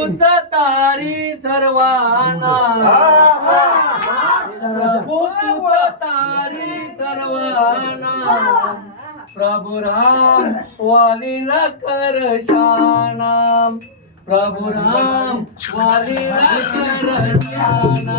प्रभूच तारी सर्वांना. प्रभू तारी सर्वांना. प्रभु राम वालीला कर शानाम प्रभु राम वालीला कर शाना.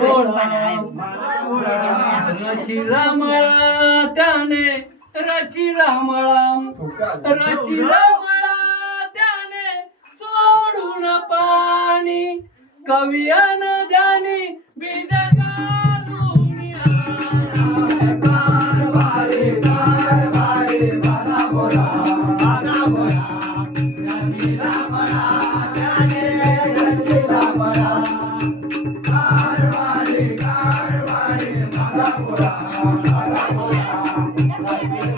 माझा घोडा रचिला मळा त्याने रचिला मळा रचिला मळा त्याने सोडून पाणी कवियन जानी बीज घालून Thank you.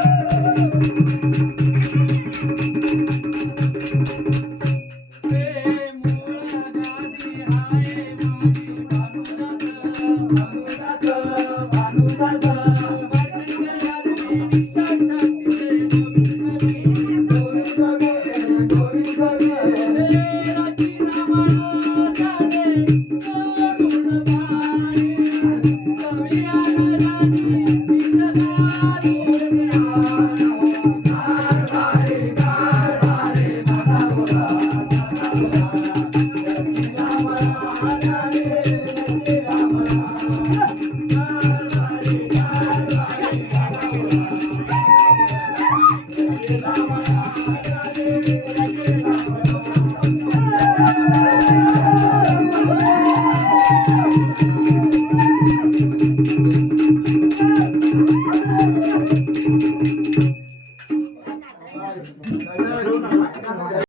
मला राणे